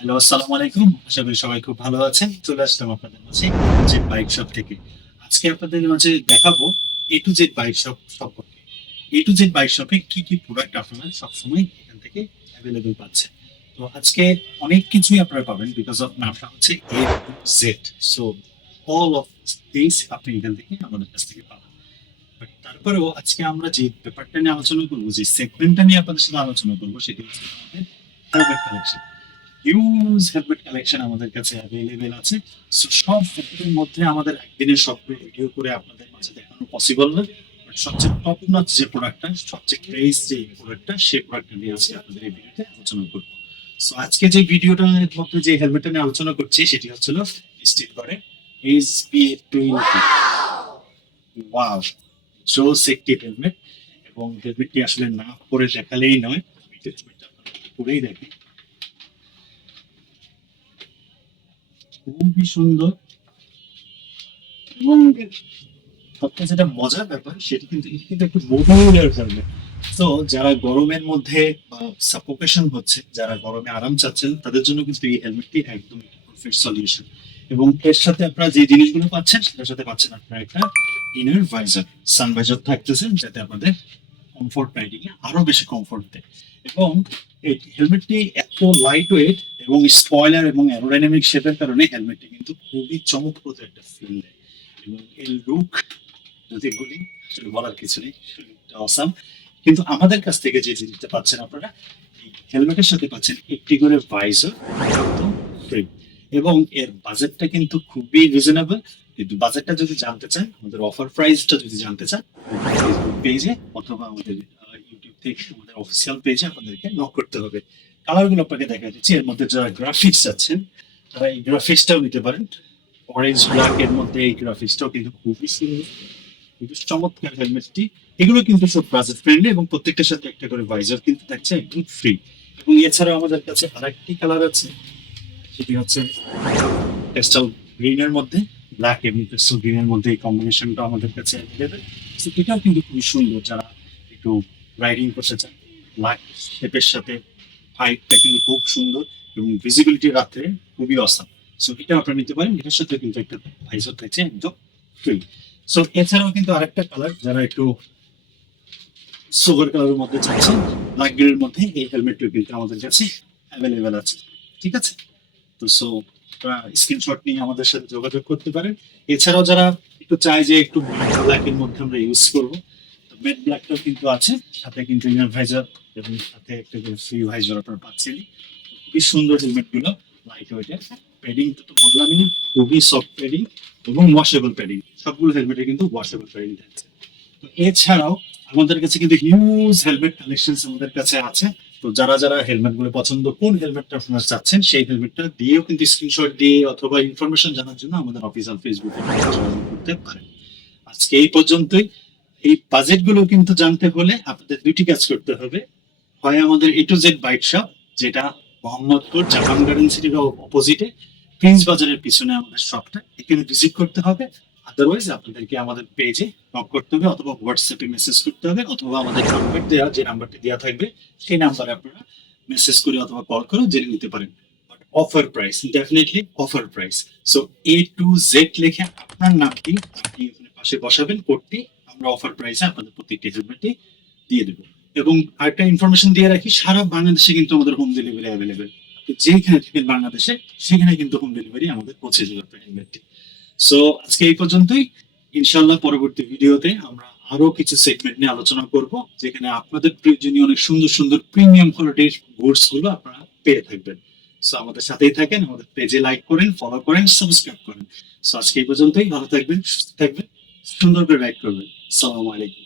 Hello, আসসালামু আলাইকুম। আশা করি সবাই খুব ভালো আছেন। চলে আসলাম আপনাদের মাঝে যে বাইক শপ থেকে। আজকে আপনাদের মাঝে দেখাবো এ টু জেড বাইক শপ সম্পর্কে। এ টু জেড বাইক শপে কি প্রোডাক্ট আপনারা সবসময় এখান থেকে অ্যাভেলেবল পাচ্ছেন। তো আজকে অনেক কিছুই আপনারা পাবেন বিকজ অফ নামটা হচ্ছে A to Z. So all of things আপনি এখান থেকে আমাদের কাছ থেকে পাবেন। বাট তারপরেও আজকে আমরা যে ব্যাপারটা নিয়ে আলোচনা করবো, যে সেগমেন্টটা নিয়ে আপনাদের সাথে আলোচনা করবো, সেটি হচ্ছে আমাদের helmet collection. Huge helmet collection আমাদের কাছে অ্যাভেলেবেল আছে। সো সব হেলমেটের মধ্যে আমাদের একদিনের সব ভিডিও করে আপনাদের মাঝে দেখানো পসিবল না। বাট সবচেয়ে টপ নচ যে প্রোডাক্টটা, সবচেয়ে ক্রেজ যে প্রোডাক্টটা, সেই প্রোডাক্টটা নিয়ে আজকে আপনাদের এই ভিডিওতে আলোচনা করবো। সো আজকে যে ভিডিওটার মধ্যে যে হেলমেটটা নিয়ে আলোচনা করছি সেটি হচ্ছিল স্টিল করে SPA20। Wow, so safety helmet. এবং হেলমেটটি আসলে না পরে দেখালেই নয়, আমি হেলমেটটা আপনাদের পরেই দেখি। খুবই সুন্দর। এবং সবচেয়ে যেটা মজার ব্যাপার সেটা কিন্তু এটা কিন্তু একটু মডিউলার হেলমেট। তো যারা গরমের মধ্যে সাফোকেশন হচ্ছে, যারা গরমে আরাম চাচ্ছেন, তাদের জন্য কিন্তু এই হেলমেটটি একদম পারফেক্ট সলিউশন। এবং এর সাথে আপনারা যে জিনিসগুলো পাচ্ছেন সেটার সাথে পাচ্ছেন আপনারা একটা ইনার ভাইজার, সানভাইজার থাকতেছে, যাতে আপনাদের কমফোর্ট রাইডিং এ আরো বেশি কমফোর্ট দেয়। এবং এই হেলমেটটি এত লাইট ওয়েট এবং স্পয়লার এবং অ্যারোডাইনামিক শেপের কারণে হেলমেটটি কিন্তু খুবই চমকপ্রদ একটা ফিল দেয়। এবং এর লুক যদি বলি, আসলে বলার কিছু নেই, অসাম। কিন্তু আমাদের কাছ থেকে যে জিনিসটা পাচ্ছেন আপনারা, এই হেলমেটের সাথে পাচ্ছেন একটি করে ভাইজার একদম ফ্রি। এবং এর বাজেটটা কিন্তু খুবই রিজনেবল। কিন্তু বাজেটটা যদি জানতে চান, আমাদের অফার প্রাইসটা যদি জানতে চান, ফেসবুক পেজে অথবা আমাদের ইউটিউব থেকে আমাদের অফিসিয়াল পেজে আপনাদেরকে নক করতে হবে। কালারগুলো আপনাকে দেখা দিচ্ছি। এর মধ্যে যারা গ্রাফিক্স আছেন তারা এই গ্রাফিক্সটাও নিতে পারেন। অরেঞ্জ ব্ল্যাক এর মধ্যে এই গ্রাফিক্সটাও কিন্তু খুবই সুন্দর, কিন্তু চমৎকার হেলমেটটি। এগুলো কিন্তু সব বাজেট ফ্রেন্ডলি এবং প্রত্যেকটার সাথে একটা করে ভাইজার কিন্তু থাকছে একদম ফ্রি। এবং এছাড়াও আমাদের কাছে আরেকটি কালার আছে, সেটি হচ্ছে পেস্টাল গ্রিনের মধ্যে, ব্ল্যাক এবং পেস্টাল গ্রিনের মধ্যে এই কম্বিনেশনটা আমাদের কাছে অ্যাভেলেবেল। তো এটাও কিন্তু খুবই সুন্দর, যারা একটু রাইডিং করতে চান। ব্ল্যাক শেপের সাথে হাইটটা কিন্তু খুব সুন্দর এবং ভিজিবিলিটি রাত্রে খুবই অসাম। সো এটা আপনারা নিতে পারেন, এটার সাথে কিন্তু একটা ভাইজার থাকছে একদম ফ্রি। সো এছাড়াও কিন্তু আরেকটা কালার, যারা একটু সোবার কালারের মধ্যে চাচ্ছেন, ব্ল্যাক গ্রের মধ্যে, এই হেলমেটটা কিন্তু আমাদের কাছে অ্যাভেলেবেল আছে। ঠিক আছে? তো সো স্ক্রিনশট নিয়ে আমাদের সাথে যোগাযোগ করতে পারেন। এছাড়াও যারা একটু চায় যে একটু ব্ল্যাক এর মধ্যে আমরা ইউজ করবো, তো ম্যাট ব্ল্যাকটাও কিন্তু আছে, সাথে কিন্তু ইনার ভাইজার এবং সাথে একটা ফ্রি ভাইজার আপনারা পাচ্ছেন। খুবই সুন্দর হেলমেট গুলো, লাইট ওয়েটের। প্যাডিং তো বললামই না, খুবই সফট প্যাডিং এবং ওয়াশেবল প্যাডিং। সবগুলো হেলমেটে কিন্তু ওয়াশেবল প্যাডিং থাকছে। তো এছাড়াও আমাদের কাছে কিন্তু হিউজ হেলমেট কালেকশন আমাদের কাছে আছে। তো যারা যারা হেলমেট গুলো পছন্দ, কোন হেলমেটটা আপনারা চাচ্ছেন, সেই হেলমেটটা দিয়েও কিন্তু স্ক্রিনশট দিয়ে অথবা ইনফরমেশন জানার জন্য আমাদের অফিসিয়াল ফেসবুকে যোগাযোগ করতে পারেন। আজকে এই পর্যন্তই। এই বাজেট গুলো কিন্তু জানতে হলে আপনাদের দুইটি কাজ করতে হবে। হয় আমাদের এ টু জেড বাইক শপ, যেটা মোহাম্মদপুর জাপান গার্ডেন সিটির অপোজিটে প্রিন্স বাজারের পিছনে আমাদের শপটা, এখানে ভিজিট করতে হবে। আদারওয়াইজ আপনাদেরকে আমাদের পেজে নক করতে হবে অথবা হোয়াটসঅ্যাপে মেসেজ করতে হবে, অথবা আমাদের নাম্বার দেওয়া, যে নাম্বারটি দেওয়া থাকবে সেই নাম্বারে আপনারা মেসেজ করে অথবা কল করে জেনে নিতে পারেন। But offer price, definitely offer price. So A to Z লিখে আপনার নামটি আপনি ওখানে পাশে বসাবেন কোডটি, আমরা অফার প্রাইসে আপনাদের প্রত্যেকটি হেলমেটটি দিয়ে দেবো। এবং আরেকটা ইনফরমেশন দিয়ে রাখি, সারা বাংলাদেশে কিন্তু আমাদের হোম ডেলিভারি অ্যাভেলেবেল। যেখানে থাকেন বাংলাদেশে, সেখানে কিন্তু হোম ডেলিভারি আমাদের পৌঁছে যাবে আপনার হেলমেটটি। সো আজকে এই পর্যন্তই। ইনশাল্লাহ পরবর্তী ভিডিওতে আমরা আরো কিছু সেগমেন্ট নিয়ে আলোচনা করব, যেখানে আপনাদের প্রয়োজনীয় অনেক সুন্দর সুন্দর প্রিমিয়াম কোয়ালিটির গুডস গুলো আপনারা পেয়ে থাকবেন। সো আমাদের সাথেই থাকেন, আমাদের পেজে লাইক করেন, ফলো করেন, সাবস্ক্রাইব করেন। সো আজকে এই পর্যন্তই। ভালো থাকবেন, সুস্থ থাকবেন, সুন্দর করে রাইড করবেন। আসসালামু আলাইকুম।